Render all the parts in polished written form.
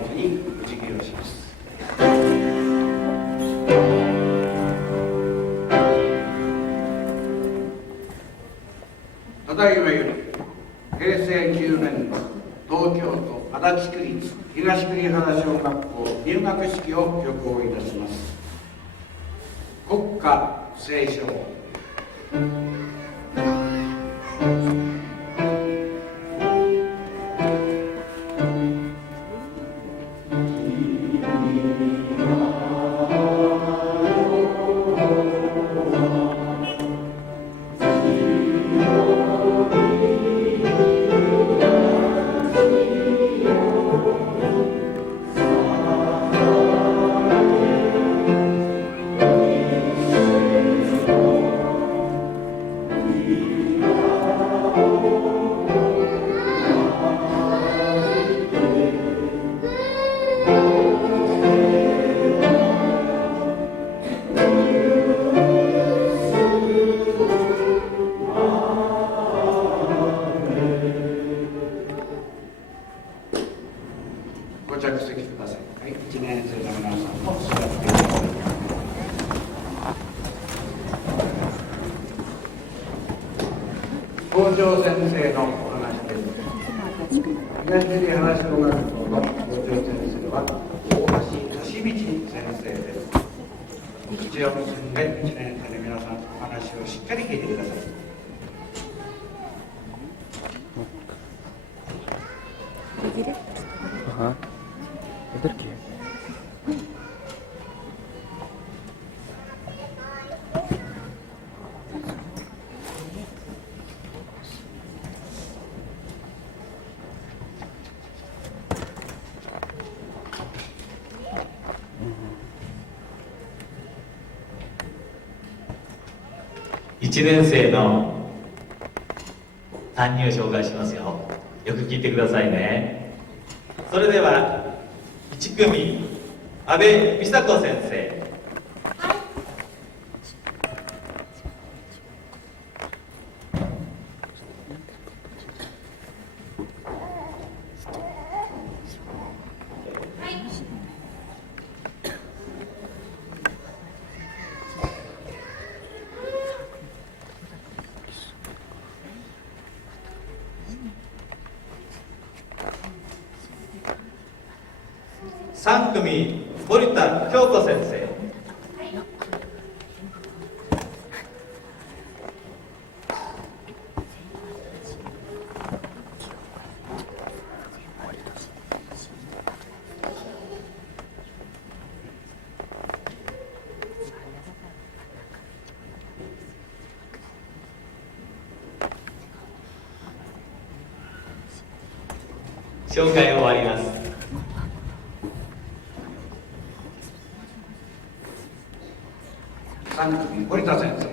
合図にお辞儀をします。ただいまより平成10年の東京都足立区立東栗原小学校入学式を挙行いたします。国歌斉唱。ご着席ください。はい、1年生の皆さんも座ってください。校長先生のお話です。東栗原小学校の校長先生は大橋利道先生です。口を結んで1年生の皆さんお話をしっかり聞いてください。Betul ke?1年生の担任を紹介しますよ。よく聞いてくださいね。それでは1組阿部美佐子先生。3組森田京子先生。紹介終わります。3組森田先生。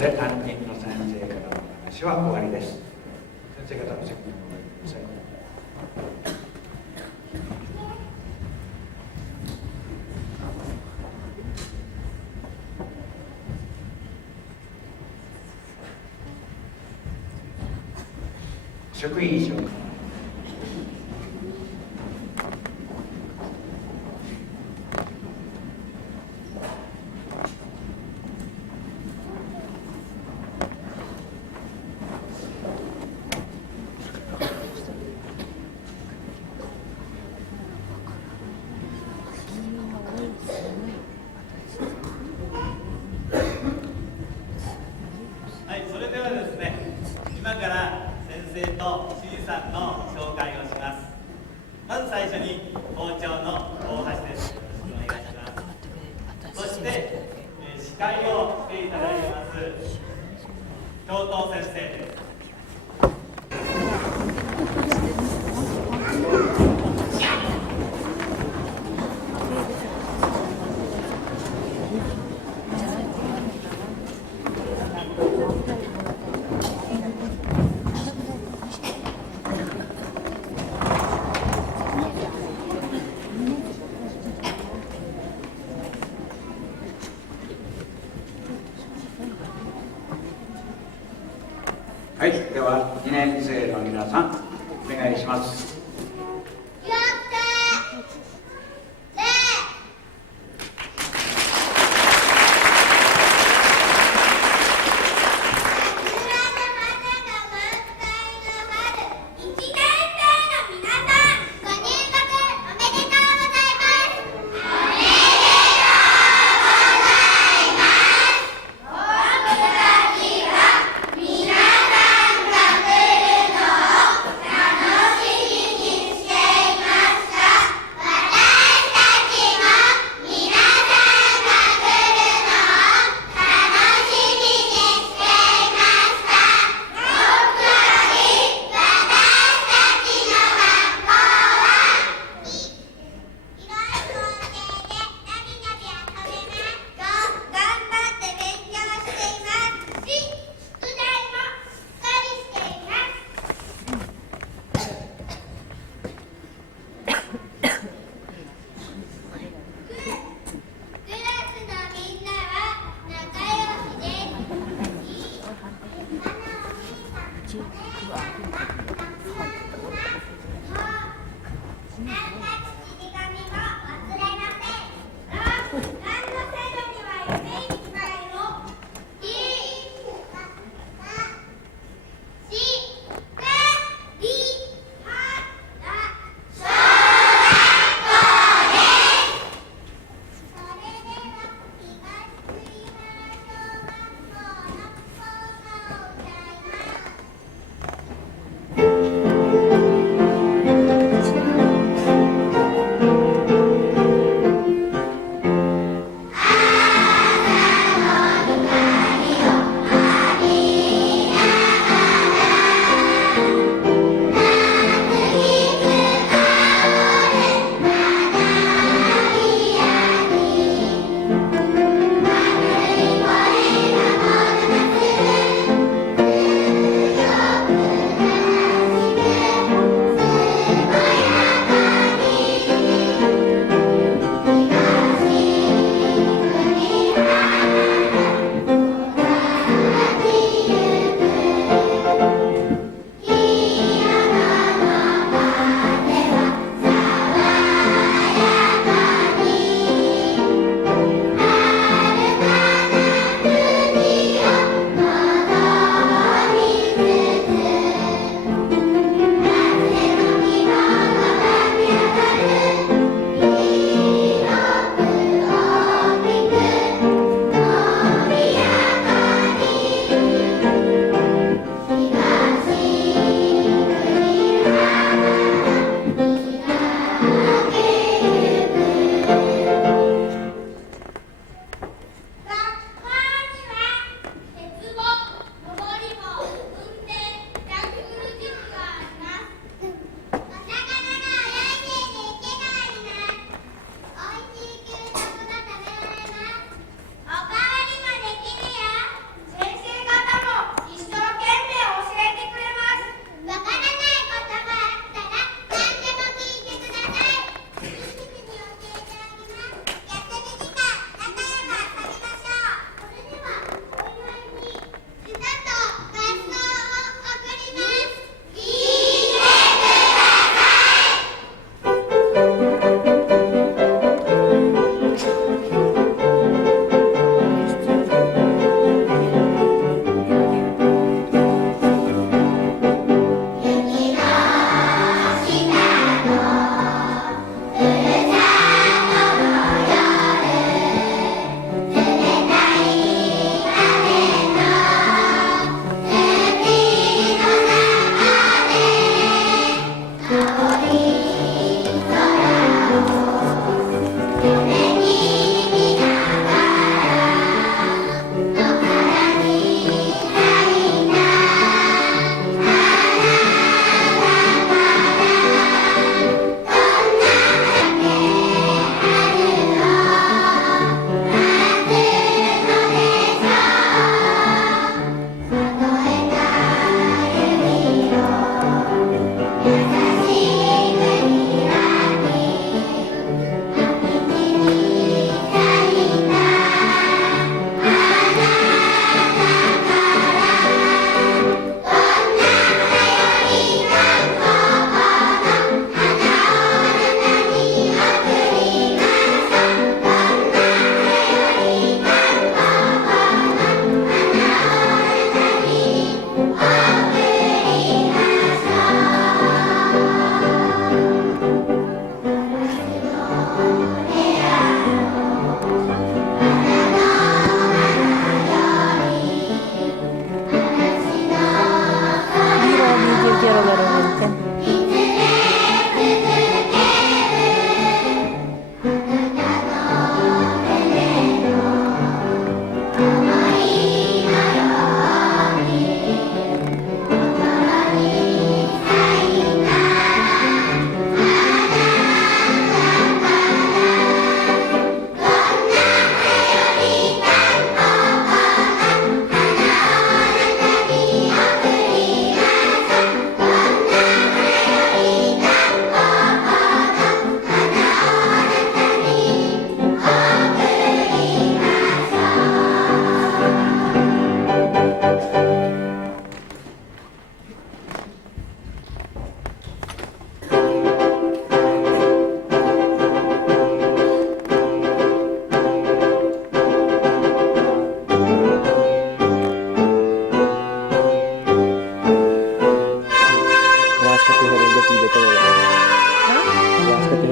で担任の先生からの話は終わりです。先生方の責任をお願いください。職員証。はい、それではですね、今から先生と主事さんの紹介をします。まず最初に校長の大橋です。よろしくお願いします。そして、司会をしていただいてます教頭先生です。では2年生の皆さんお願いします。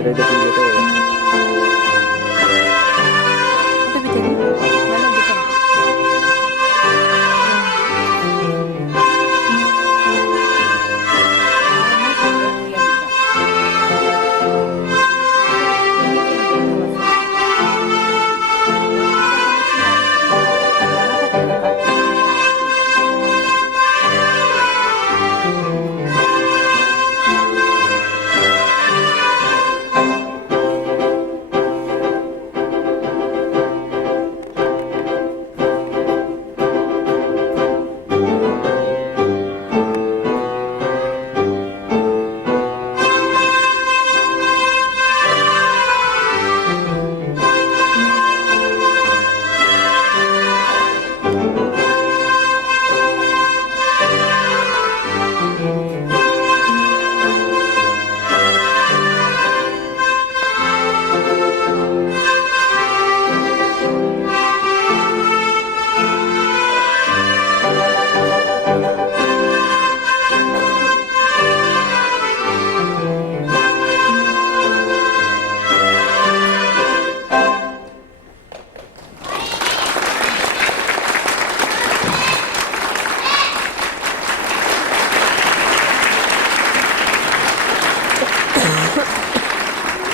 mulai dari gitu ya. Tapi jadi mana gitu?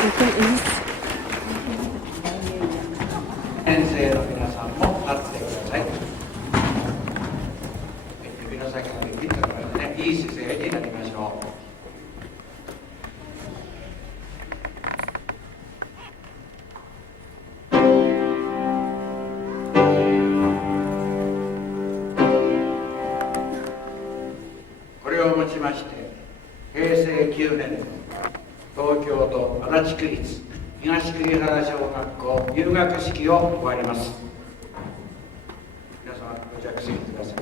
Mungkin ini 先生の皆さんも立ってください。指の先まで切ってからね、いい姿勢になりましょう。これをもちまして、平成9年、東京都足立区立東栗原小学校入学式を終わります。皆様、ご着席ください。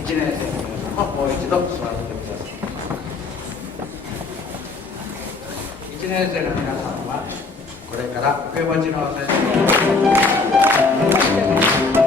1年生の皆さんももう一度座ってください。1年生の皆さんは、これから受け持ちの先生